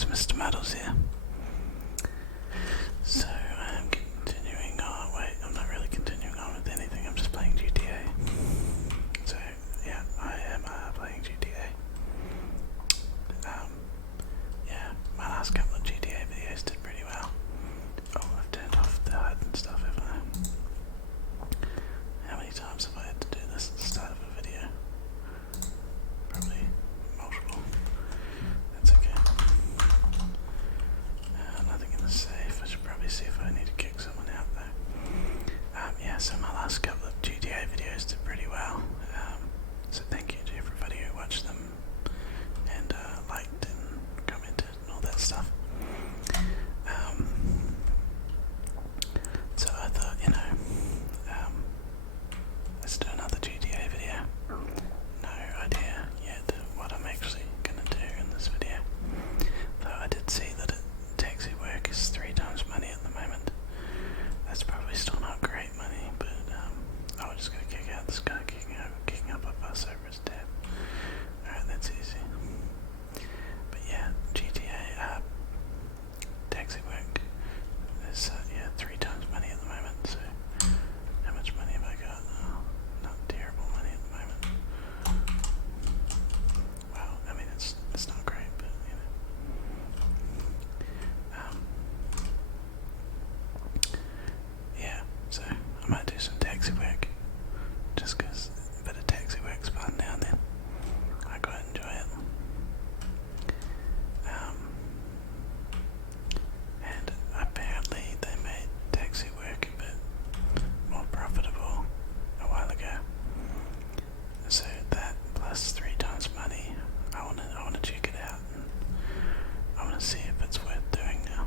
it's Mr. Muddles here. So I'm continuing on. Wait, I'm not really continuing on with anything. I'm just playing GTA. So yeah, I am playing GTA. Yeah, my last couple of GTA videos did pretty well. Oh, I've turned off the HUD and stuff, haven't I? How many times have I had to do this at the start of a video? Probably multiple. That's okay. Nothing in the safe. I should probably see if I need to kick someone out though. Yeah, so my last couple of GTA videos did pretty well. So thank you to everybody who watched them and liked and commented and all that stuff. So I thought, let's do another GTA video. No idea yet what I'm actually gonna do in this video. Though I did see that taxi work is 3 times money at the moment. That's probably still not great money, but we're just gonna kick out this guy kicking up a bus over his tab. Alright, that's easy. But yeah, GTA taxi work is 3 times money at the moment. So how much money have I got? Oh, not terrible money at the moment. Well, I mean it's not great, but yeah, so I might do some taxi work just because a bit of taxi work's fun now and then. I quite enjoy it. And apparently they made taxi work a bit more profitable a while ago. So that plus 3 times money, I wanna check it out and I wanna see if it's worth doing now.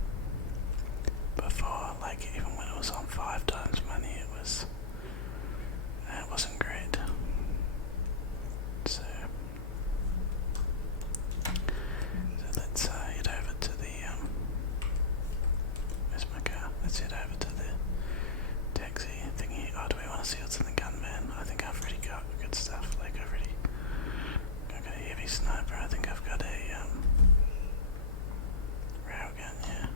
Before, like even when it was on 5 times money, it wasn't great. So let's head over to the where's my car? Let's head over to the taxi thingy. Oh, do we want to see what's in the gun van? I think I've already got good stuff. Like I've got a heavy sniper. I think I've got a railgun. Yeah.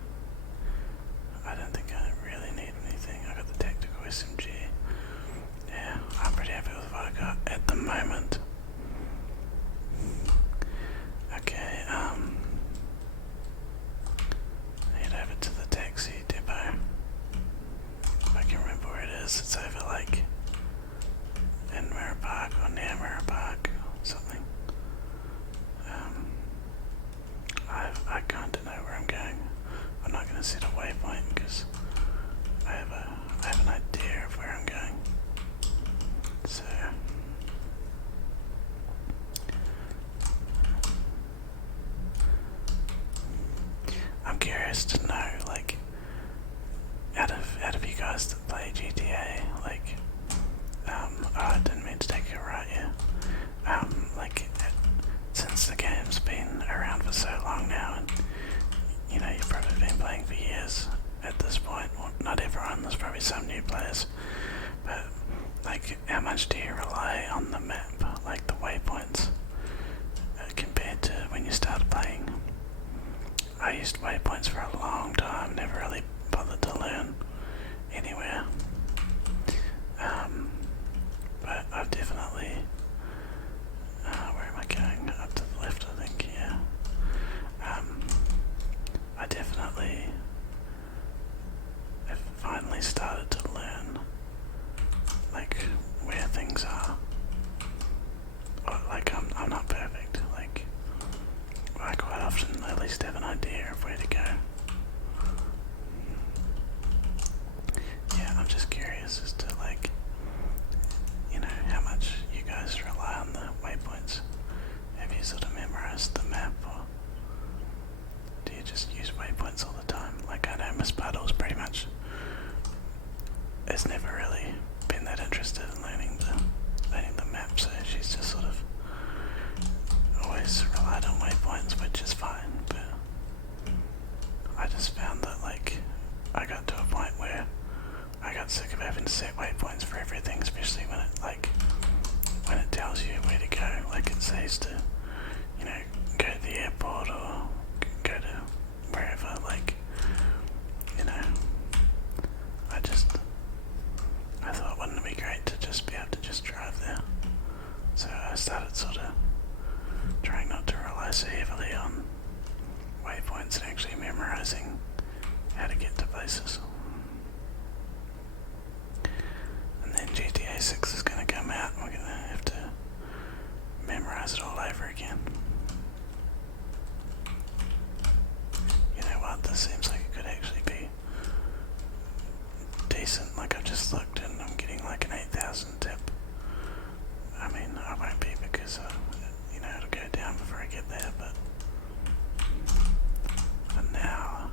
I don't think I really need anything. I got the tactical SMG. Yeah, I'm pretty happy with what I got at the moment. Okay, head over to the taxi depot. If I can remember where it is, it's over like in Mirror Park or near Mirror Park or something. I kind of know where I'm going. I'm not going to set a waypoint because I have an idea of where I'm going. So I'm curious to know, like, out of you guys that play GTA, like, I didn't mean to take it right here. Like, since the game's been around for so long now, and you've probably been playing for years at this point. Well, not everyone. There's probably some new players, but like, how much do you rely on the map, like the waypoints, compared to when you started playing? I used waypoints for a long time, never really bothered to learn anywhere. But I've definitely, where am I going? Up to the left, I think, yeah. I definitely have finally started to learn, like, where things are. Or, like, I'm not perfect, like, I quite often at least have an idea of where to go. Yeah, I'm just curious as to, like, how much you guys rely on the waypoints. Have you sort of memorized the map, or do you just use waypoints all the time? Like, I know Miss Muddles pretty much has never really been that interested in learning the map, so she's just sort of always relied on waypoints, which is fine, but I just found that, like, I got to a point where I got sick of having to set waypoints for everything, especially when it tells you where to go. Like, it says to, go to the airport or go to places. And then GTA 6 is going to come out and we're going to have to memorize it all over again. You know what, this seems like it could actually be decent. Like I've just looked and I'm getting like an 8,000 tip. I mean, I won't be because, you know, it'll go down before I get there, but for now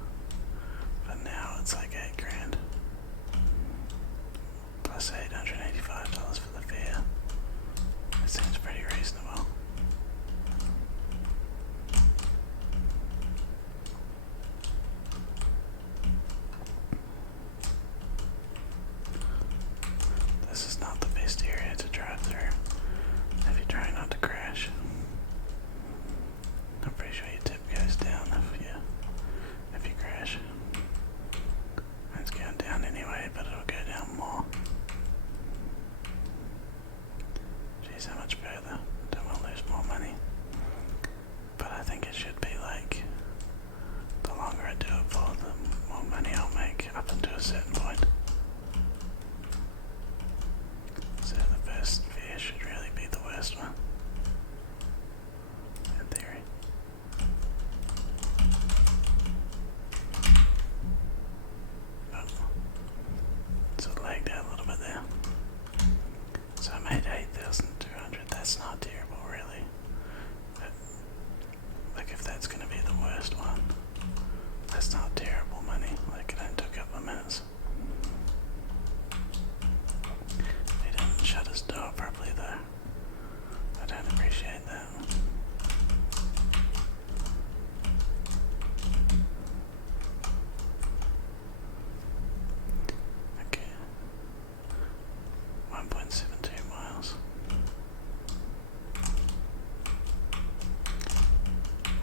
it's like 8 grand. Plus $885 for the fare. That seems pretty reasonable. This is not the best area to drive through if you're trying not to crash. I'm pretty sure your tip goes down if you crash. It's going down anyway, but it'll go down more. Jeez, how much further? Don't want to lose more money. But I think it should be like, the longer I do it for, the more money I'll make up until a certain point. So the first fare should really be the worst one. In theory. Oh. So it lagged out a little bit there. So I made 8,200. That's not terrible, really. But, like, if that's going to be the worst one, that's not terrible money. Like, it only took a couple of minutes. He didn't shut his door properly, though. I don't appreciate that. Okay. 1.72 miles.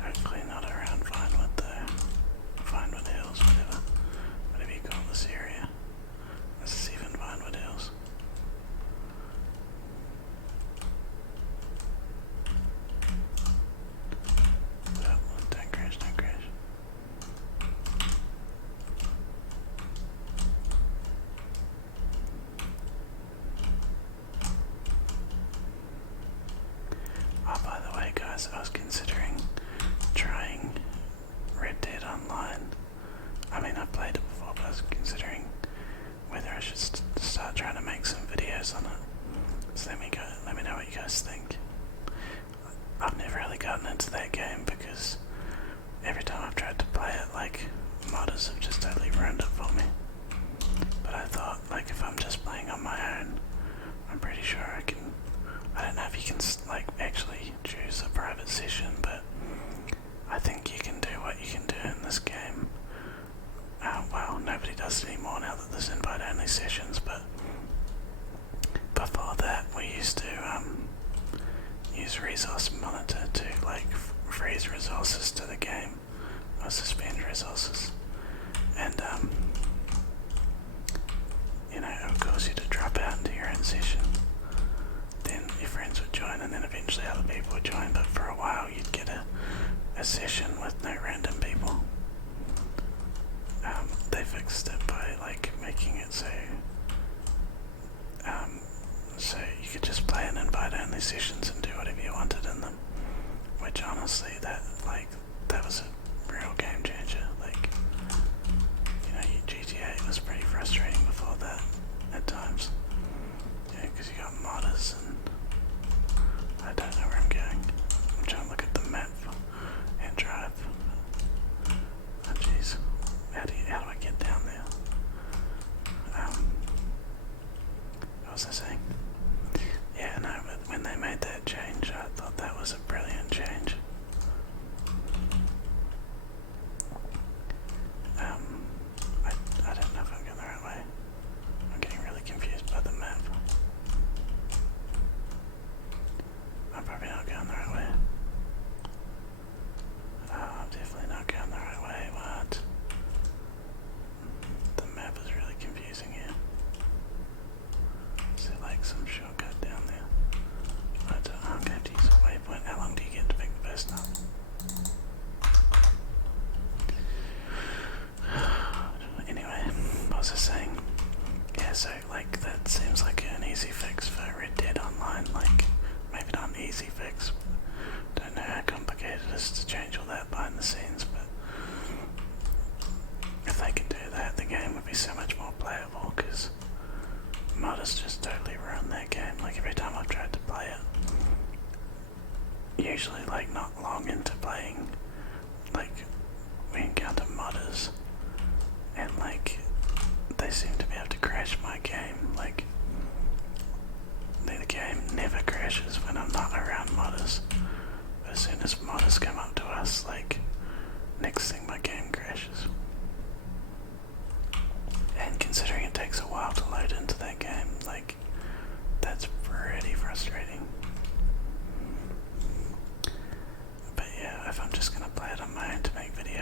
Hopefully not around Vinewood though. Vinewood Hill.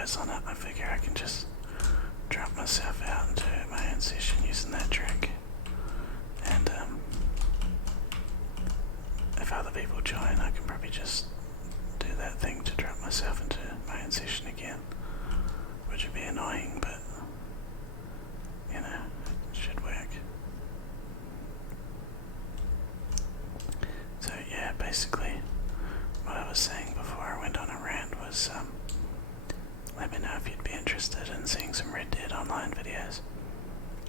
videos on it, I figure I can just drop myself out into my own session using that trick. And if other people join, I can probably just do that thing to drop myself into my own session again, which would be annoying, but you know, it should work. So yeah, basically what I was saying before I went on a rant was let me know if you'd be interested in seeing some Red Dead Online videos.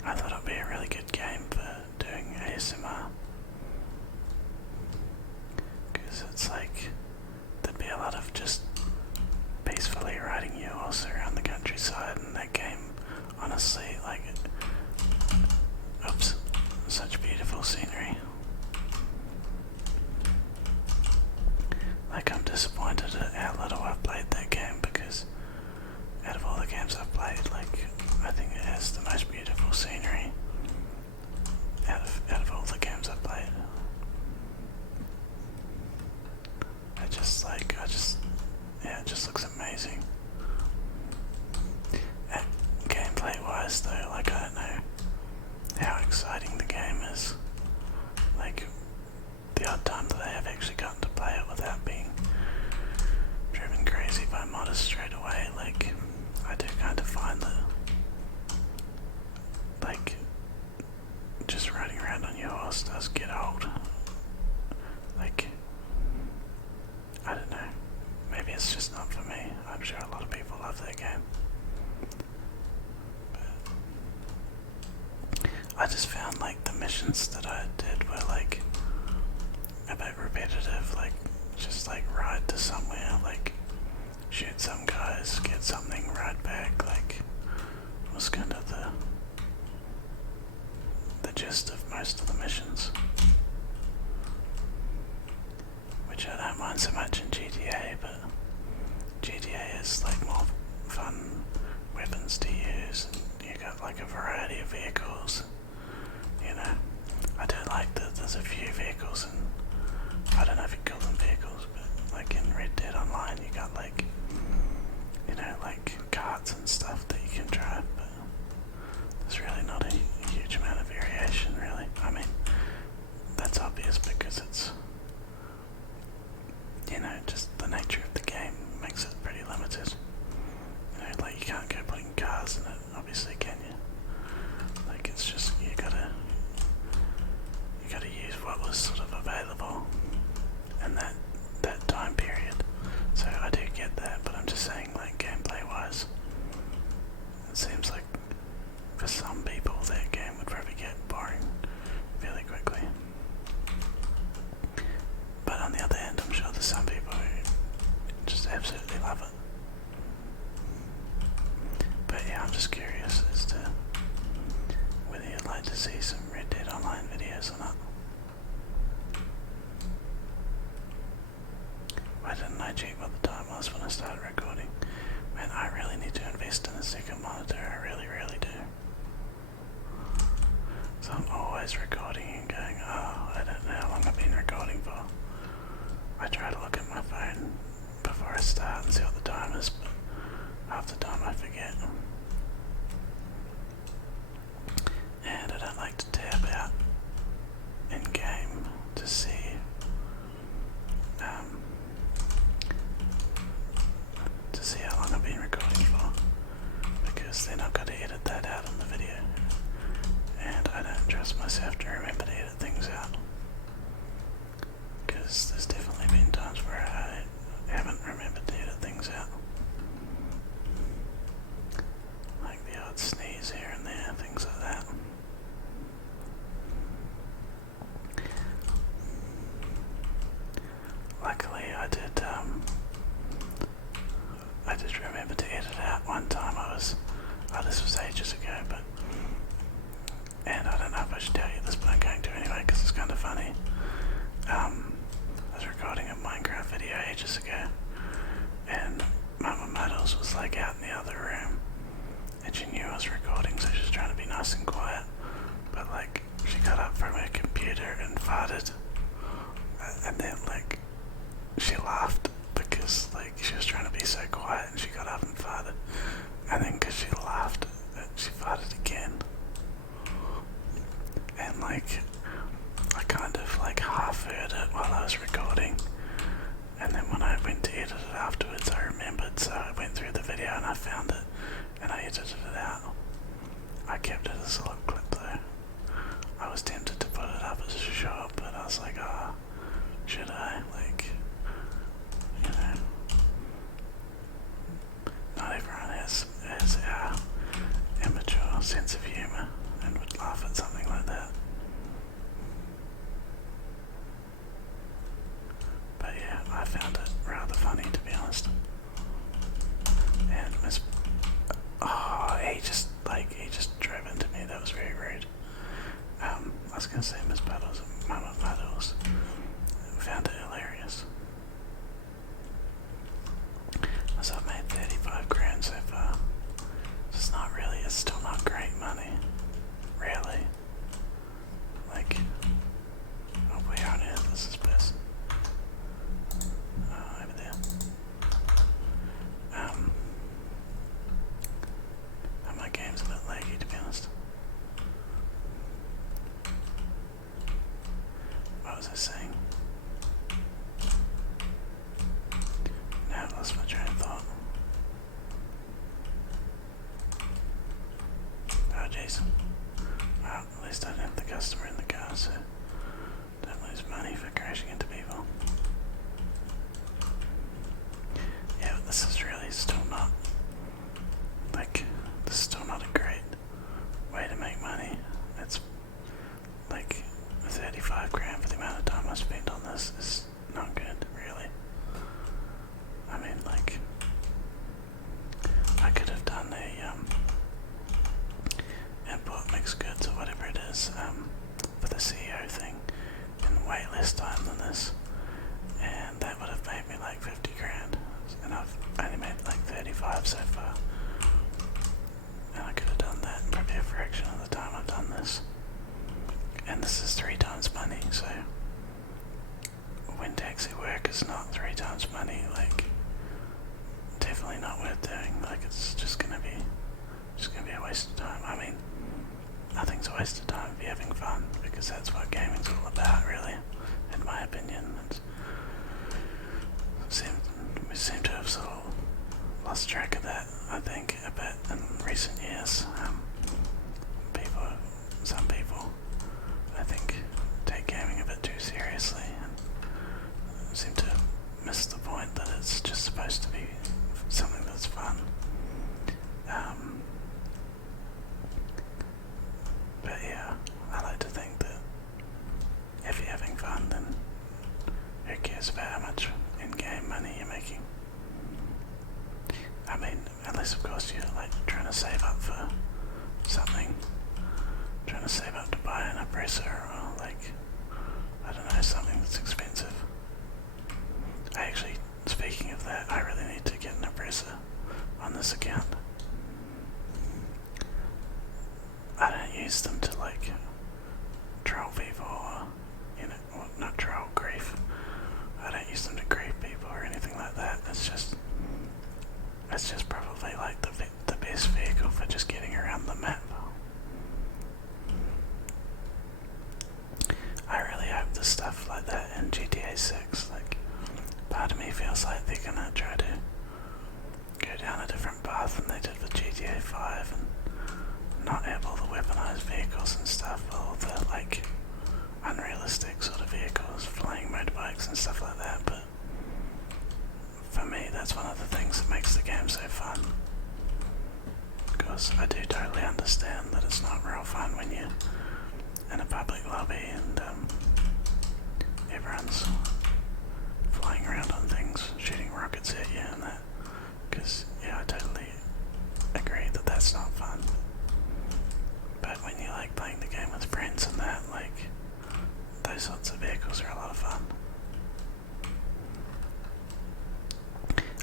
I thought it'd be a really good game for doing ASMR, because it's like there'd be a lot of just peacefully riding your horse around the countryside, and that game, honestly, like, oops, such beautiful scenery. Like, I'm disappointed at how little I've played that game, because out of all the games I've played, like, I think it has the most beautiful scenery out of all the games I've played. Yeah, it just looks amazing. And gameplay wise though, like, I don't know how exciting the game is. Like, the odd time that I have actually gotten to play it without being driven crazy by modders straight away, like, I do kind of find that, like, just riding around on your horse does get old. Like, I don't know, maybe it's just not for me. I'm sure a lot of people love that game, but I just found like the missions that I did were like a bit repetitive, like just like ride to somewhere, like shoot some guys, get something, ride back, like was kind of the gist of most of the missions, which I don't mind so much in GTA, but GTA is like more fun weapons to use, and you got like a variety of vehicles, you know. I do like that there's a few vehicles, and I don't know if you call them vehicles, but like in Red Dead Online you got like, you know, like carts and stuff that you can drive, but there's really not a huge amount of variation really. I mean, that's obvious because it's, you know, just the nature of the game makes it pretty limited. You know, like you can't go putting cars in it, obviously, can you? Like, it's just, you gotta use what was sort of available in that time period. So I do get that, but I'm just saying, like, gameplay wise, it seems like for some people that game would probably get boring fairly quickly. But on the other hand, I'm sure there's some people who just absolutely love it. But yeah, I'm just curious as to whether you'd like to see some Red Dead Online videos or not. Why didn't I check what the time was when I started recording? Man, I really need to invest in a second monitor, I really, really do. So I'm always recording and going, oh, I don't know how long I've been recording for. I try to look at my phone before I start and see what the time is, but half the time I forget. And I don't like to tab out in game to see how long I've been recording for, because then I've got to edit that out in the video, and I don't trust myself to remember to edit things out, because there's definitely been times where I haven't remembered to edit things out, like the odd sneeze here and there, things like that. Luckily I did remember to edit out one time. This was ages ago, but, and I don't know if I should tell you this, but I'm going to anyway because it's kind of funny. I was recording a Minecraft video ages ago, and Mama Muddles was like out in the other room, and she knew I was recording, so she was trying to be nice and quiet, but like she got up from her computer and farted, and then like she laughed because like she was trying to be so quiet and she got up and farted. and I found it and I edited it out. I kept it as a little clip though. I was tempted to put it up as a short, but I was like, oh, should I? Like, you know, not everyone has our immature sense of humour and would laugh at something like that. But yeah, I found it rather funny, to be honest. And he just drove into me. That was very rude. I was gonna say Miss Muddles and Mama Muddles found it hilarious. So I've made 35 grand so far. It's still not great money. Really. Like, oh, where on earth is this person? Oh, over there. My game's a bit laggy, to be honest. What was I saying? Now I've lost my train of thought. Oh, Jason. Well, at least I don't have the customer in the car, so don't lose money for crashing into people. Yeah, but this is really still not, like, this is still not a great way to make money. It's like 35 grand for the amount of time I spent on this is not good, really. I mean, like, I could have done a import mixed goods or whatever it is for the CEO thing in way less time than this, and that would have made me like 50 grand, and I've only made like 35 so far. And I could have done that in probably a fraction of the time I've done this. And this is 3 times money, so when taxi work is not 3 times money, like, definitely not worth doing. Like, it's just gonna be a waste of time. I mean, nothing's a waste of time if you're having fun, because that's what gaming's all about, really, in my opinion. And we seem to have sort of lost track of that, I think, a bit in recent years. Some people, I think, take gaming a bit too seriously and seem to miss the point that it's just supposed to be something that's fun. But yeah, I like to think that if you're having fun, then who cares about how much in-game money you're making? I mean, unless of course you're like trying to save up for something, trying to save up to buy an oppressor or like, I don't know, something that's expensive. Actually, speaking of that, I really need to get an oppressor on this account. I don't use them to like troll people or, you know, well, not troll, grief. I don't use them to grief people or anything like that. It's just probably like the best vehicle for just getting around the map. I really hope there's stuff like that in GTA 6. Like, part of me feels like they're gonna try to go down a different path than they did with GTA 5 and not have all the weaponized vehicles and stuff, all the like unrealistic sort of vehicles, flying motorbikes and stuff like that. But for me, that's one of the things that makes the game so fun. Because I do totally understand that it's not real fun when you're in a public lobby and everyone's flying around on things, shooting rockets at you and that. Because, yeah, I totally agree that that's not fun. But when you like playing the game with friends and that, like, those sorts of vehicles are a lot of fun.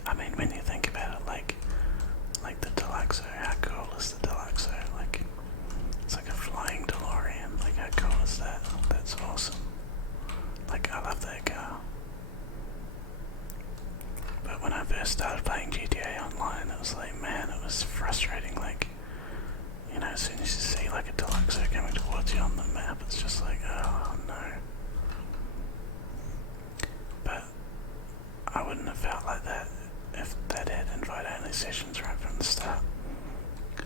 I mean, when you think about it, like the Deluxo, how cool is the Deluxo? Like, it's like a flying DeLorean. Like, how cool is that? That's awesome. Like, I love that car. But when I first started playing GTA Online, it was like, man, it was frustrating. Like, you know, as soon as you see like a Deluxo coming towards you on the map, it's just like, oh no. But I wouldn't have felt like that if that had invite-only sessions options right from the start.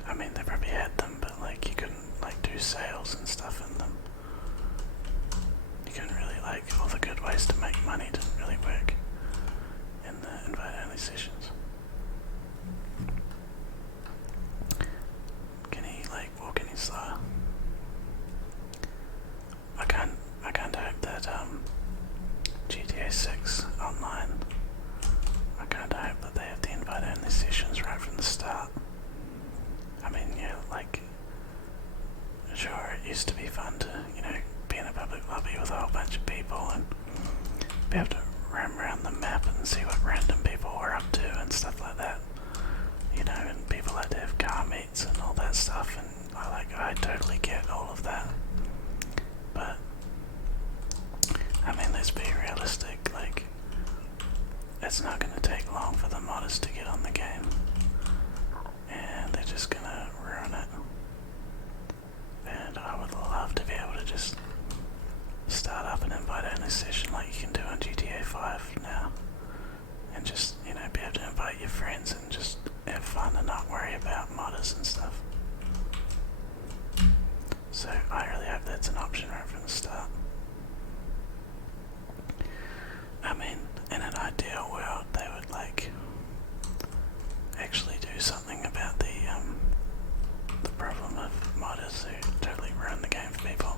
I mean, they probably had them, but like you couldn't like do sales and stuff in them. You couldn't really like all the good ways to make money didn't really work in the invite-only sessions. Can he like walk any slower? I can't hope that GTA 6 online. I can't hope that they have the invite-only sessions right from the start. I mean, yeah, like, sure, it used to be fun to, you know, be in a public lobby with a whole bunch of people and be able to roam around the map and see what random people were up to and stuff like that. You know, and people had to have car meets and all that stuff, and I totally get all of that. But I mean, let's be realistic, like, it's not going to take long for the modders to get on the game, and they're just going to ruin it. And I would love to be able to just start up an invite-only session like you can do on GTA 5 now, and just, you know, be able to invite your friends and just have fun and not worry about modders and stuff. So I really hope that's an option right from the start. I mean, in an ideal world, they would like actually do something about the problem of modders who totally ruin the game for people.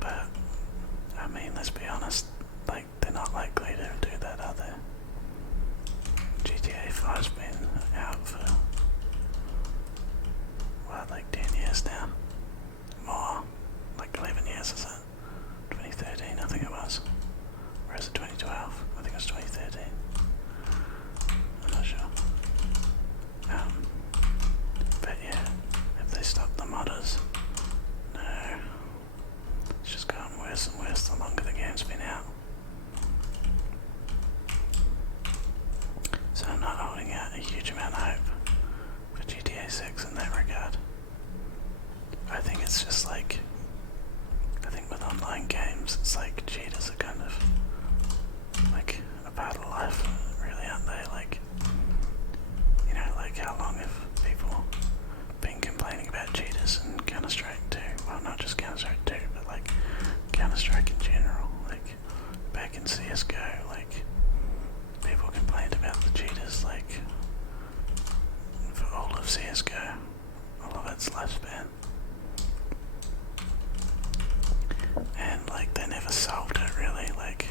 But I mean, let's be honest, like they're not likely to do that, are they? GTA 5's been out for what, like 10 years now? More, like 11 years, is it? 2013, I think it was. Or is it 2012? I think it was 2013. I'm not sure. But yeah, if they stop the modders, no, it's just gotten worse and worse the longer the game's been out. So I'm not holding out a huge amount of hope for GTA 6 in that regard. I think it's just like, I think with online games, it's like cheaters are kind of like a part of life, really, aren't they? Like, you know, like how long have people been complaining about cheaters in Counter-Strike 2? Well, not just Counter-Strike 2, but like Counter-Strike in general. Like back in CSGO, like people complained about the cheaters like for all of CSGO, all of its lifespan. And like they never solved it really. Like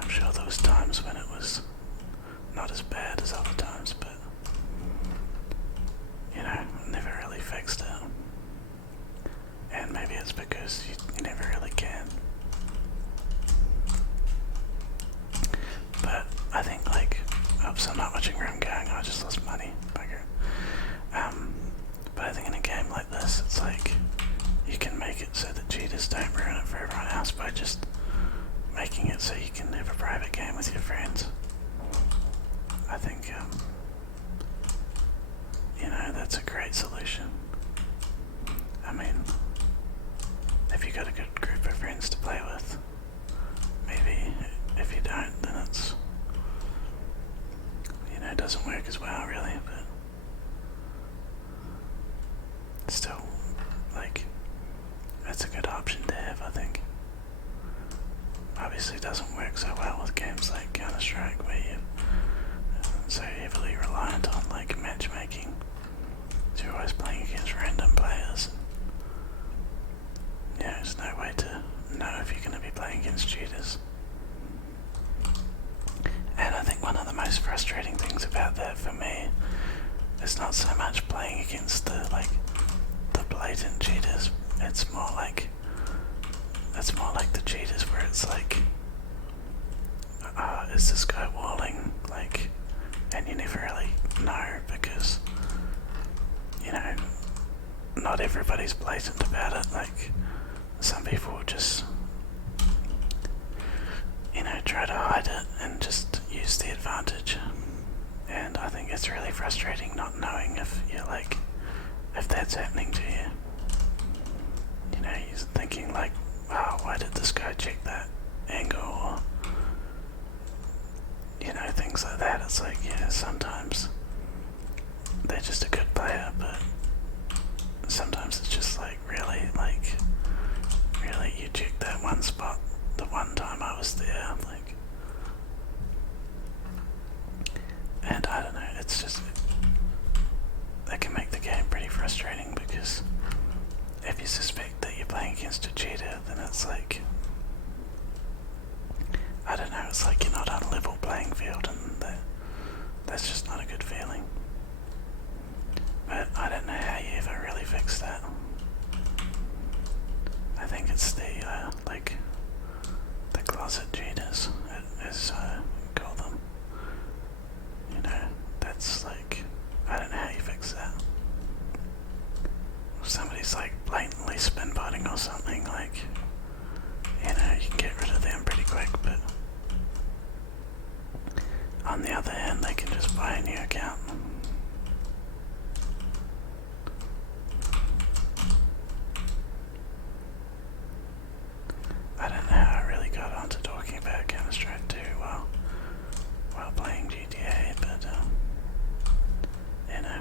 I'm sure there was times when it was not as bad as other times, but you know, never really fixed it. And maybe it's because you never really can. But I think like, oops, I'm not watching where I'm going, I just lost money, bugger. But I think in a game like this, it's like, you can make it so that cheaters don't ruin it for everyone else by just making it so you can have a private game with your friends. I think, you know, that's a great solution. I mean, if you got a good group of friends to play with, maybe if you don't, then it's, you know, it doesn't work as well really, but still, like, that's a good option to have, I think. Obviously it doesn't work so well with games like Counter-Strike where you're so heavily reliant on like matchmaking. So you're always playing against random players. Yeah, there's no way to know if you're going to be playing against cheaters. And I think one of the most frustrating things about that for me is not so much playing against the blatant cheaters. It's more like the cheaters where it's like, is this guy walling? Like, and you never really know because, you know, not everybody's blatant about it. Like, some people just, you know, try to hide it and just use the advantage. And I think it's really frustrating not knowing if you're like, if that's happening to you. You know, you're thinking like, wow, why did this guy check that angle? Or, you know, things like that. It's like, yeah, sometimes really just a good player, but sometimes it's just like, really, you checked that one spot the one time I was there, like, and I don't know, it's just, that can make the game pretty frustrating, because if you suspect that you're playing against a cheater, then it's like, I don't know, it's like you're not on a level playing field, and that's just not a good feeling. But I don't know how you ever really fix that. I think it's the closet cheaters, as I call them. You know, that's like, I don't know how you fix that. If somebody's like blatantly spin botting or something, like, you know, you can get rid of them pretty quick, but on the other hand, they can just buy a new account. I don't know how I really got onto talking about Counter-Strike 2 while playing GTA, but you know,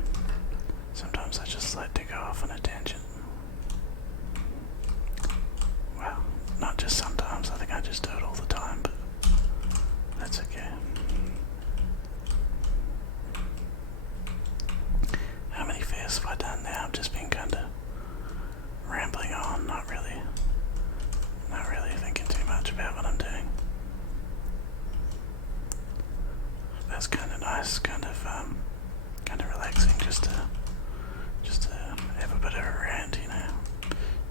sometimes I just like to go off on a tangent. Well, not just sometimes, I think I just do it all the time, but that's okay. How many fairs have I done now? I've just been kind of rambling on, not really thinking too much about what I'm doing. That's kind of nice, kind of relaxing, just to have a bit of a rant, you know,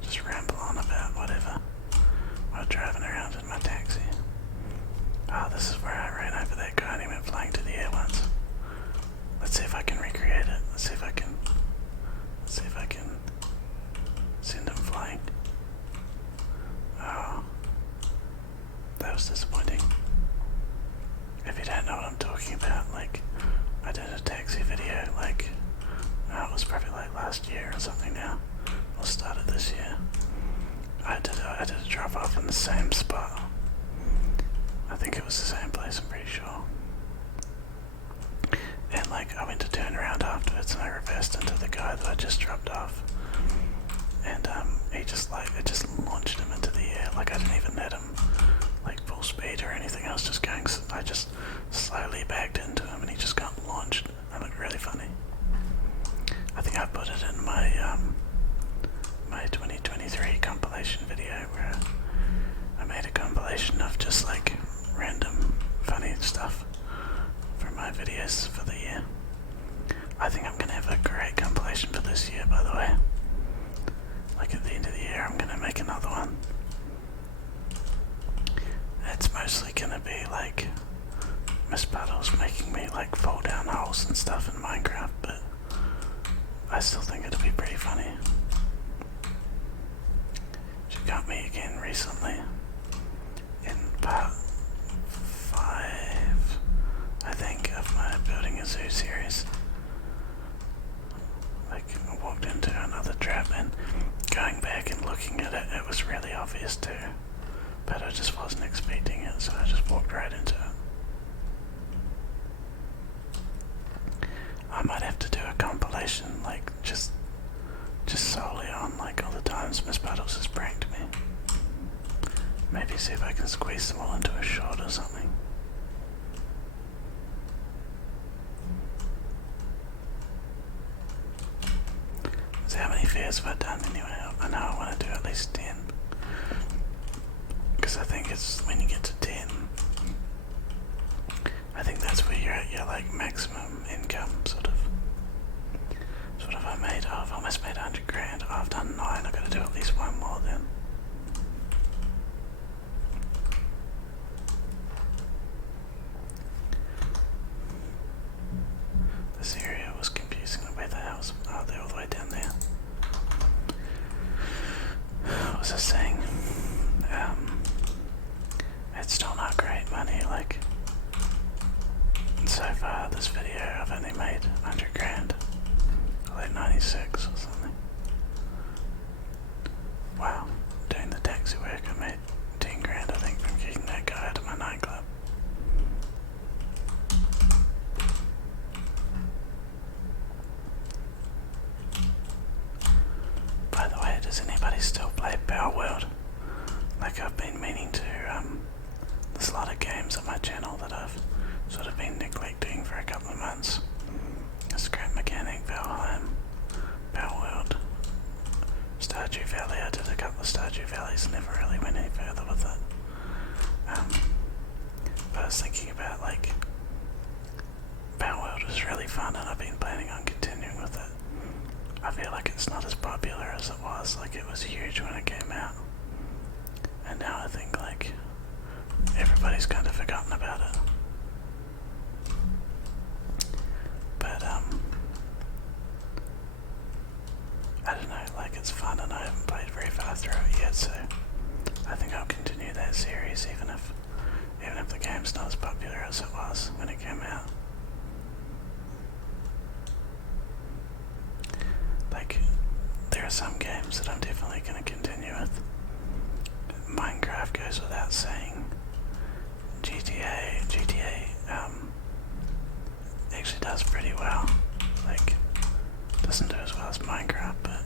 just ramble on about whatever while driving around in my taxi. Oh, this is where I ran over that guy and he went flying to the air once. Let's see if I can recreate it. Let's see if I can send him flying. Oh, that was disappointing. If you don't know what I'm talking about, like, I did a taxi video, like, it was probably like last year or something now, or started this year. I did a drop off in the same spot. I think it was the same place, I'm pretty sure. And like, I went to turn around afterwards and I reversed into the guy that I just dropped off. And he just it just launched him into the air. Like, I didn't even let him like full speed or anything. I was just going, I just slowly backed into him and he just got launched. That looked really funny. I think I put it in my my 2023 compilation video where I made a compilation of just like random funny stuff for my videos for the year. I think I'm gonna have a great compilation for this year, by the way. Like, at the end of the year I'm gonna make another one. It's mostly gonna be like Miss Puddles making me like fall down holes and stuff in Minecraft, but I still think it'll be pretty funny. She got me again recently in part 5, I think, of my Building a Zoo series. Like, I walked into another trap and going back and looking at it, it was really obvious too. But I just wasn't expecting it, so I just walked right into it. I might have to do a compilation, like, just solely on, like, all the times Miss Puddles has pranked me. Maybe see if I can squeeze them all into a shot or something. So how many fairs have I done anyway? I know I want to do at least 10. Because I think it's when you get to 10, I think that's where you're at your like maximum income, sort of. That's what have I made? Oh, I've almost made 100 grand. Oh, I've done 9, I've got to do at least one more then. This area was confusing. Where the hell's... Oh, they're all the way down there. What was I saying? It's still not great money, like... And so far, this video, I've only made Does anybody still play Power World? Like, I've been meaning to, there's a lot of games on my channel that I've sort of been neglecting for a couple of months. Scrap Mechanic, Valheim, Power World, Stardew Valley. I did a couple of Stardew Valleys and never really went any further with it. But I was thinking about, like, Power World was really fun and I've been planning on continuing with it. I feel like it's not as popular as it was. Like, it was huge when it came out. And now I think, like, everybody's kind of forgotten about it. But, I don't know, like, it's fun and I haven't played very far through it yet, so I think I'll continue that series even if the game's not as popular as it was when it came out. Like, there are some games that I'm definitely going to continue with. Minecraft goes without saying. GTA actually does pretty well. Like, doesn't do as well as Minecraft, but,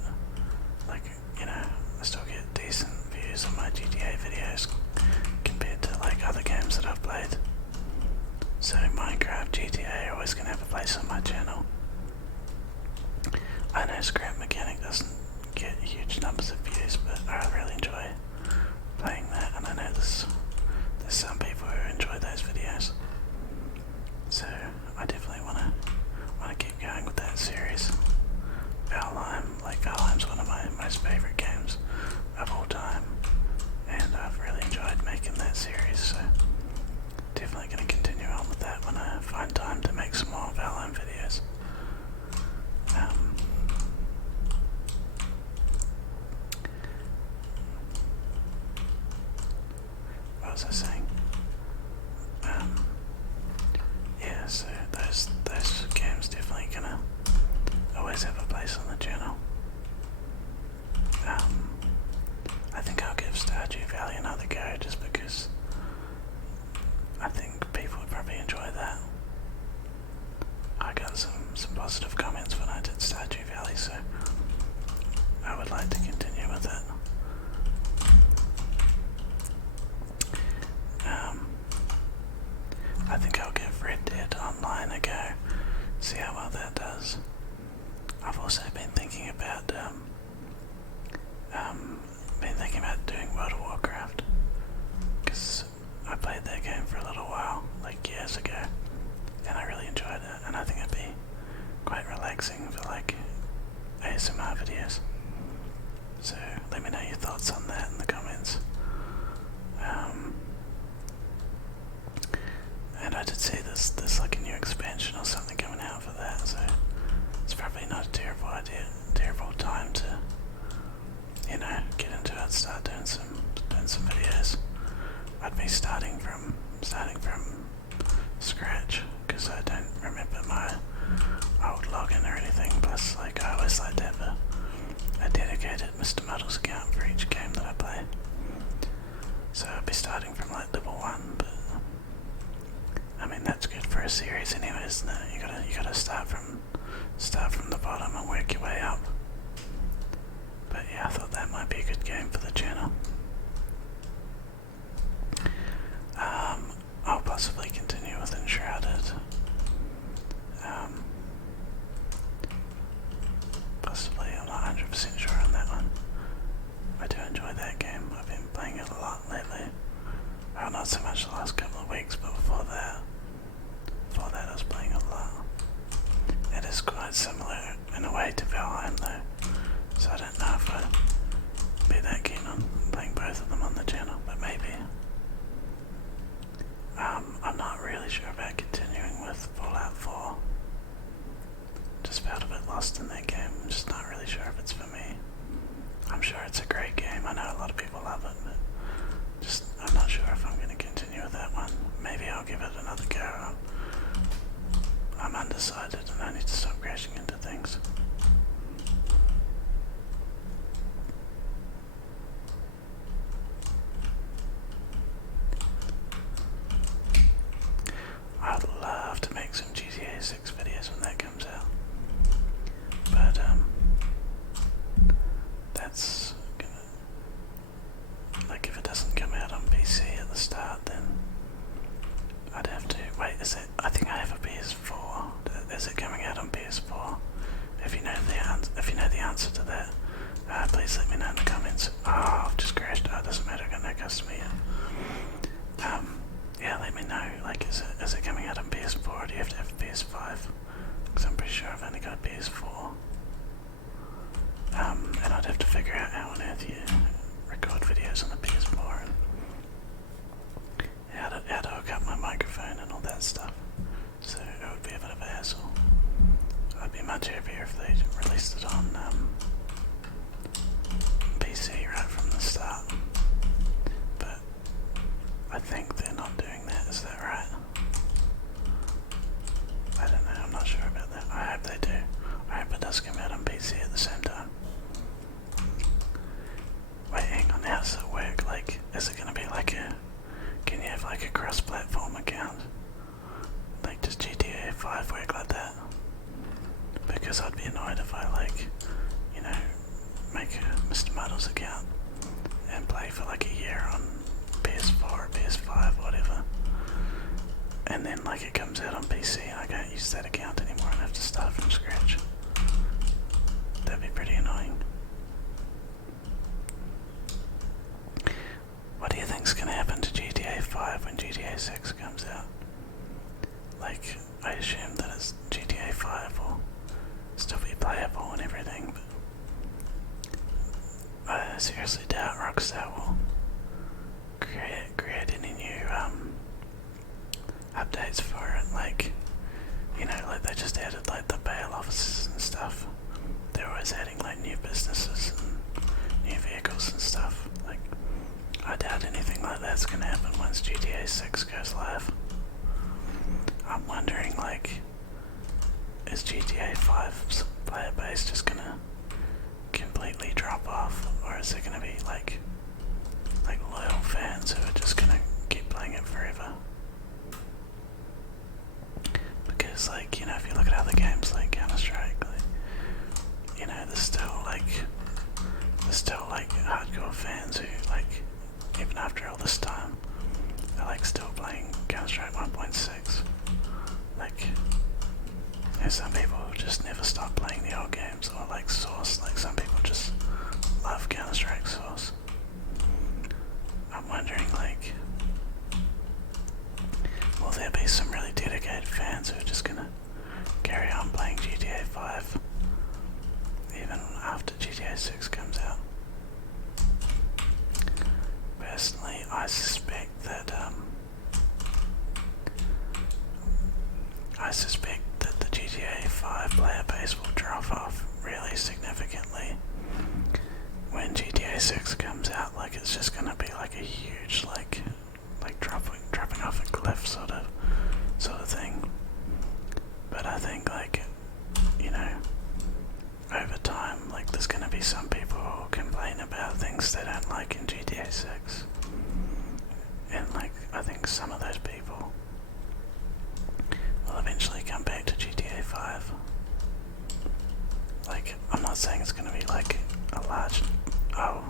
like, you know, I still get decent views on my GTA videos compared to, like, other games that I've played. So Minecraft, GTA are always going to have a place on my channel. I know Scrap Mechanic doesn't get huge numbers of views, but I really enjoy playing that, and I know there's some people who enjoy those videos. So I definitely want to keep going with that series. Valheim, like, Valheim's one of my most favourite games of all time, and I've really enjoyed making that series, so definitely going to continue on with that when I find time to make some more Valheim videos. What was I saying? Yeah, so those games definitely gonna always have a place on the channel. I think I'll give Stardew Valley another go just because I think people would probably enjoy that. I got some positive comments when I did Stardew Valley, so I would like to continue with it. I think I'll give Red Dead Online a go, see how well that does. I've also been thinking about doing World of Warcraft, because I played that game for a little while, like years ago, and I really enjoyed it, and I think it'd be quite relaxing for, like, ASMR videos. So let me know your thoughts on that in the comments. And I did see there's like a new expansion or something coming out for that, so it's probably not a terrible time to, you know, get into it, start doing some videos. I'd be starting from scratch, because I don't remember my old login or anything, plus, like, I always like to have a dedicated Mr. Muddles account for each game that I play. So I'd be starting from, like, level 1, but I mean, that's good for a series anyway, isn't it? You gotta start from the bottom and work your way up. But yeah, I thought that might be a good game for the channel. I'll possibly continue with Enshrouded. Possibly, I'm not 100% sure on that one. I do enjoy that game. I've been playing it a lot lately. Well, not so much the last couple of weeks, but before that I was playing a lot. It is quite similar in a way to Valheim though, so I don't know if I'd be that keen on playing both of them on the channel, but maybe. I'm not really sure about continuing with Fallout 4. Just felt a bit lost in that game. I'm just not really sure if it's for me. I'm sure it's a great game. I know a lot of people love it, but I'm not sure if I'm going to continue with that one. Maybe I'll give it another go. I'm undecided and I need to stop crashing into things. I'd love to make some GTA 6 videos when that comes out, but that's PS4. And I'd have to figure out how on earth you record videos on the PS4 and how to hook up my microphone and all that stuff. So it would be a bit of a hassle. I'd be much happier if they released it on PC right from the start. But I think they're not doing that, is that right? I don't know, I'm not sure about that. I hope they do. I hope it does come out on PC at the same time. Wait, hang on, how does it work? Like, is it gonna be like can you have like a cross-platform account? Like, does GTA 5 work like that? Because I'd be annoyed if I like, you know, make a Mr. Muddles account and play for like a year on PS4 or PS5 or whatever. And then like it comes out on PC and I can't use that account anymore and I have to start from scratch. That'd be pretty annoying. What do you think's gonna happen to GTA 5 when GTA 6 comes out? Like, I assume that it's GTA 5 will still be playable and everything, but I seriously doubt Rockstar will create any new updates for it. Like, you know, like they just added like the bail offices and stuff. They're always adding like new businesses and new vehicles and stuff. Like, I doubt anything like that's gonna happen once GTA 6 goes live. I'm wondering, like, is GTA 5's player base just gonna completely drop off, or is there gonna be like loyal fans who are just gonna keep playing it forever? Because, like, you know, if you look at other games like Counter-Strike, like, you know, there's still like hardcore fans who, like, even after all this time, they're like still playing Counter-Strike 1.6. Like, there's some people who just never stop playing the old games, or like Source, like some people just love Counter-Strike Source. I'm wondering, like, will there be some really dedicated fans who are just gonna carry on playing GTA 5 even after GTA 6 comes out? Personally, I suspect that the GTA 5 player base will drop off really significantly when GTA 6 comes out. Like, it's just gonna be like a huge like dropping off a cliff sort of thing. But I think, like, you know, over time, like, there's gonna be some people who complain about things they don't like in GTA 6. And, like, I think some of those people will eventually come back to GTA 5. Like, I'm not saying it's gonna be like a large... Oh,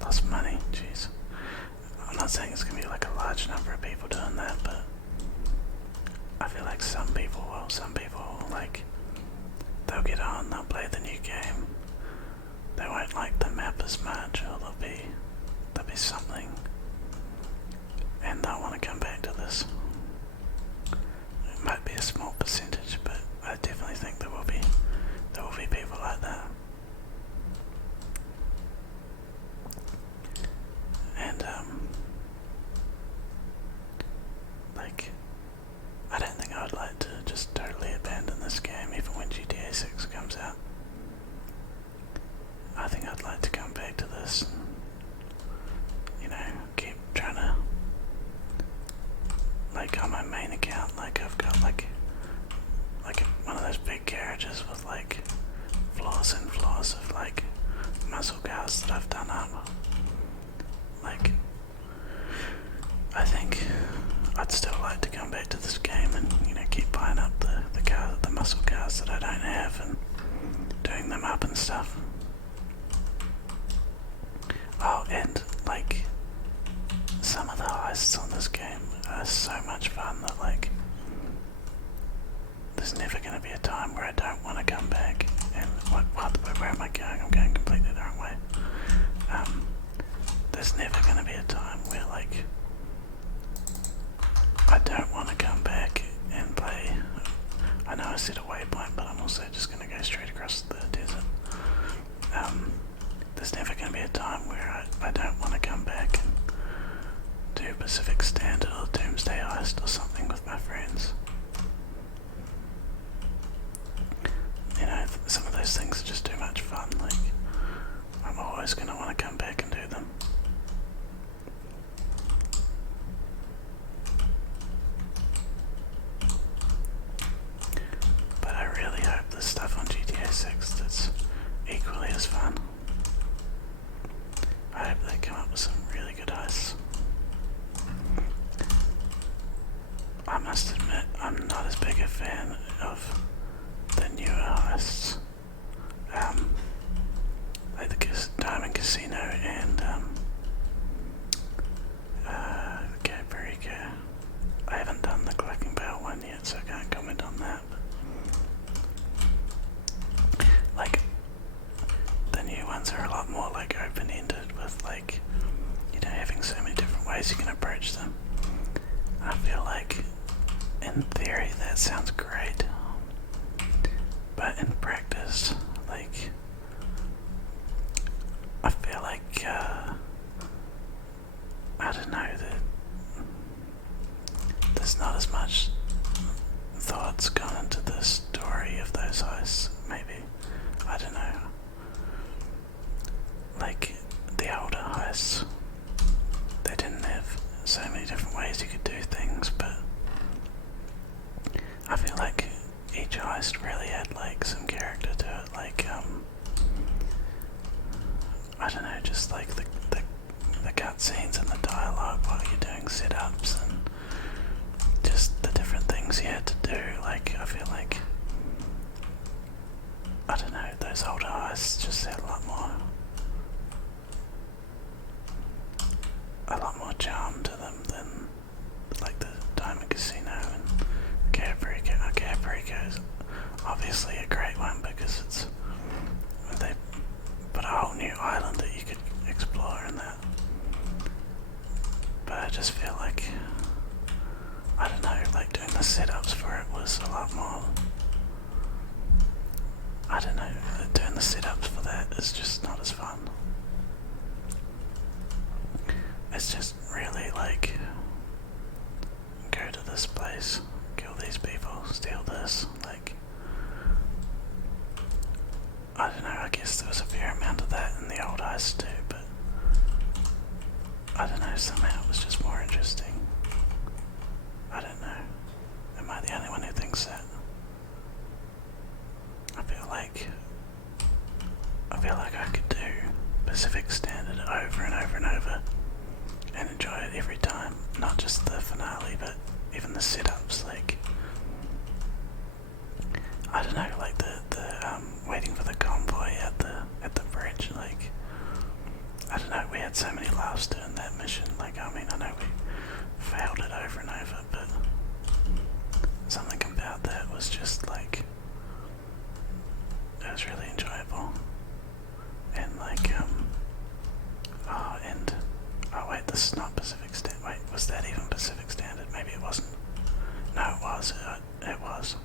lost money, jeez. I'm not saying it's gonna be like a large number of people doing that, but I feel like some people will, like, they'll get on, they'll play the new game, they won't like the map as much, or there'll be something, and they'll want to come back to this. It might be a small percentage, but I definitely think there will be people like that. And like, I don't think I would like to just totally abandon this game even when GTA 6 comes out. I think I'd like to come back to this and, you know, keep trying to, like, on my main account, like, I've got like one of those big garages with like floors and floors of like muscle cars that I've done up. Like, I think I'd still like to come back to this game and, you know, keep buying up the muscle cars that I don't have and doing them up and stuff. Oh, and like, some of the heists on this game are so much fun that, like, there's never going to be a time where I don't want to come back. And where am I going? I'm going completely the wrong way. There's never going to be a time where, like, I don't want to come back and play. I know I said a waypoint, but I'm also just going to go straight those older heists just had a lot more charm to them than like the Diamond Casino and Cab Rico. Cab Rico is obviously a great one because they put a whole new island that you could explore in that. But I just feel like, I don't know, like doing the setups for it was a lot more, I don't know, doing the setups for that is just not as fun. It's just really like, go to this place, kill these people, steal this, like, I don't know, I guess there was a fair amount of that in the old heist too, but I don't know, somehow it was just more interesting. I don't know. Am I the only one who thinks that? I feel like I could do Pacific Standard over and over and over and enjoy it every time. Not just the finale, but even the setups. Like, I don't know, like the waiting for the convoy at the bridge. Like, I don't know. We had so many laughs doing that mission. Like, I mean, I know we failed it over and over, but something about that was just like, it was really enjoyable. And like, oh wait, this is not Pacific Standard. Wait, was that even Pacific Standard? Maybe it wasn't. No, it was. It was.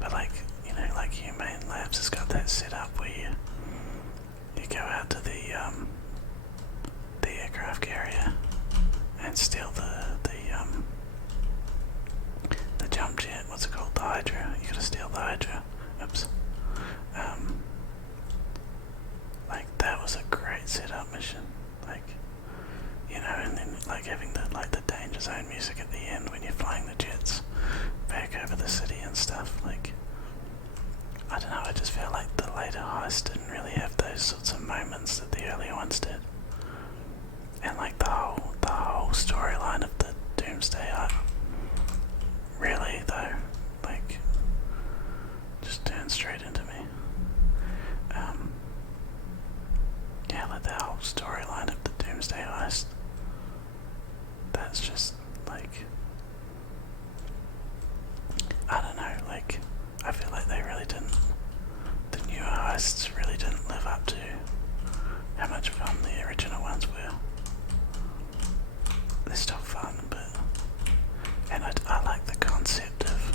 But like, you know, like Humane Labs has got that set up where you go out to the aircraft carrier and steal the jump jet. What's it called? The Hydra. You gotta steal the Hydra. Oops. Like that was a great setup mission. Like, you know, and then like having the danger zone music at the end when you're flying the jets back over the city and stuff. Like, I don't know. I just feel like the later heists didn't really have those sorts of moments that the earlier ones did. And like the whole storyline of the Doomsday Arc, really though, like, just turned straight into me. Yeah, like the whole storyline of the Doomsday Heist, that's just like, I don't know, like, I feel like they really didn't, the newer heists really didn't live up to how much fun the original ones were. They're still fun, but, and I like the concept of,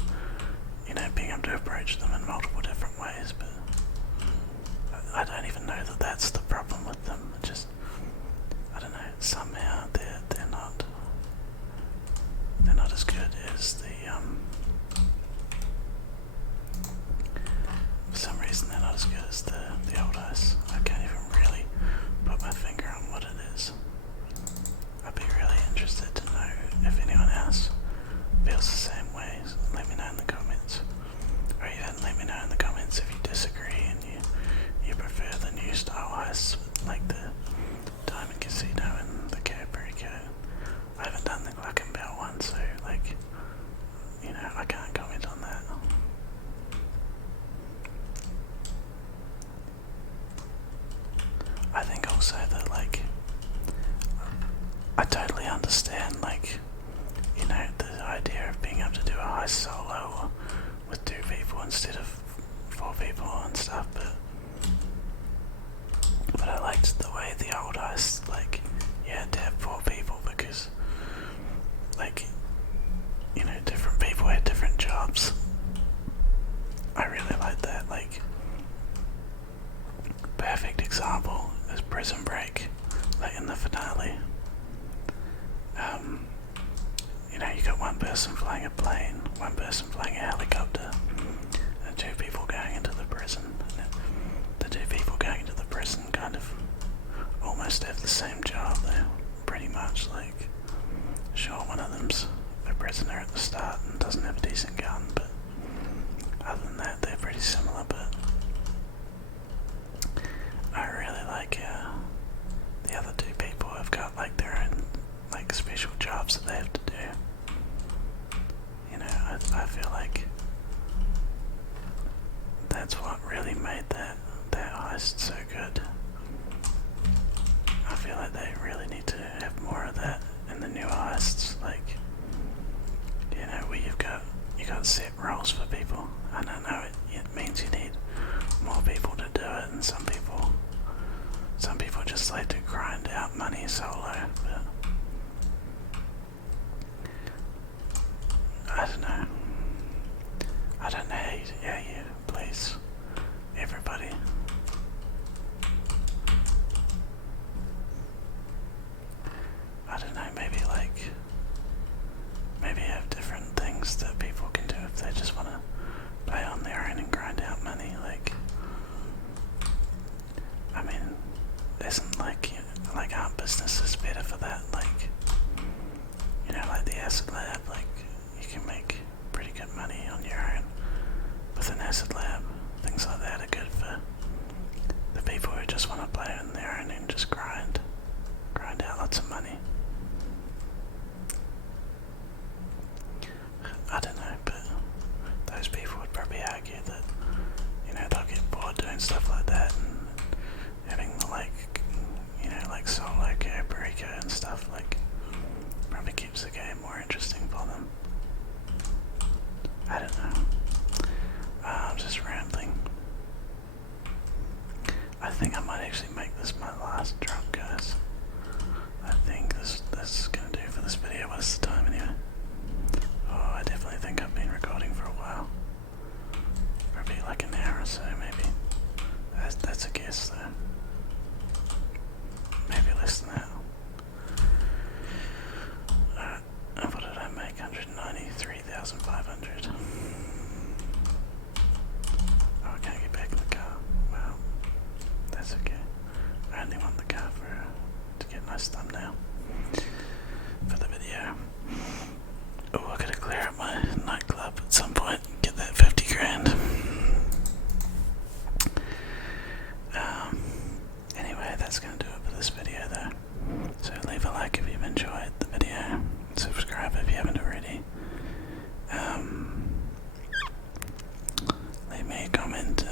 you know, being able to approach them in multiple different ways, but I don't even know that that's the problem with them. Just, I don't know, somehow they're not as good as the, for some reason they're not as good as the old ice. I can't even really put my finger on what it is. I'd be really interested to know if anyone else feels the same way. So let me know in the comments. Or even let me know in the comments if you disagree and you prefer the new style heists, like the Diamond Casino and the Cab Rico. I haven't done the Gluckenbell one, so like, you know, I can't comment on that. I think also that, like, I totally understand, like, you know, the idea of being able to do a heist solo or with 2 people instead of 4 people and stuff, but I liked the way the old heist, like, you had to have 4 people because, like, you know, different people had different jobs. I really like that. Like, perfect example is Prison Break, like in the finale. You know, you got one person flying a plane, one person flying a helicopter, and 2 people going into the prison. And the 2 people going into the prison kind of almost have the same job. They're pretty much like, sure, one of them's a prisoner at the start and doesn't have a decent gun, but other than that, they're pretty similar. But I really like the other 2 people have got like their own like special jobs that they have to do. You know, I feel like what really made that heist so good. I feel like they really need to have more of that in the newer heists, like, you know, where you got set roles for people. I don't know, it means you need more people to do it, and some people just like to grind out money solo, but I don't know. I don't know how you place everybody. I don't know, maybe have different things that people can do if they just want to play on their own and grind out money. Like, I mean, isn't aren't businesses better for that? Like, you know, like the acid lab, like you can make pretty good money on your own with an acid lab. Things like that are good for the people who just want to play on their own and just grind out lots of money. I don't know, but those people would probably argue that, you know, they'll get bored doing stuff like that, and having like solo Perico and stuff, like, probably keeps the game more interesting for them. I don't know. I'm just rambling. I think I might actually make this my last drop, guys. I think this is gonna do for this video. What's the time anyway? Oh, I definitely think I've been recording for a while. Probably like an hour or so, maybe. That's a guess, though. Maybe less than that. What did I make? 193,500. Oh, I can't get back in the car. Well, that's okay. I only want the car to get a nice thumbnail for the video. Oh, I gotta clear up my nightclub at some point. Get that 50 grand. Anyway, that's gonna do it for this video, though. So leave a like if you've enjoyed the video. Subscribe if you haven't already. Leave me a comment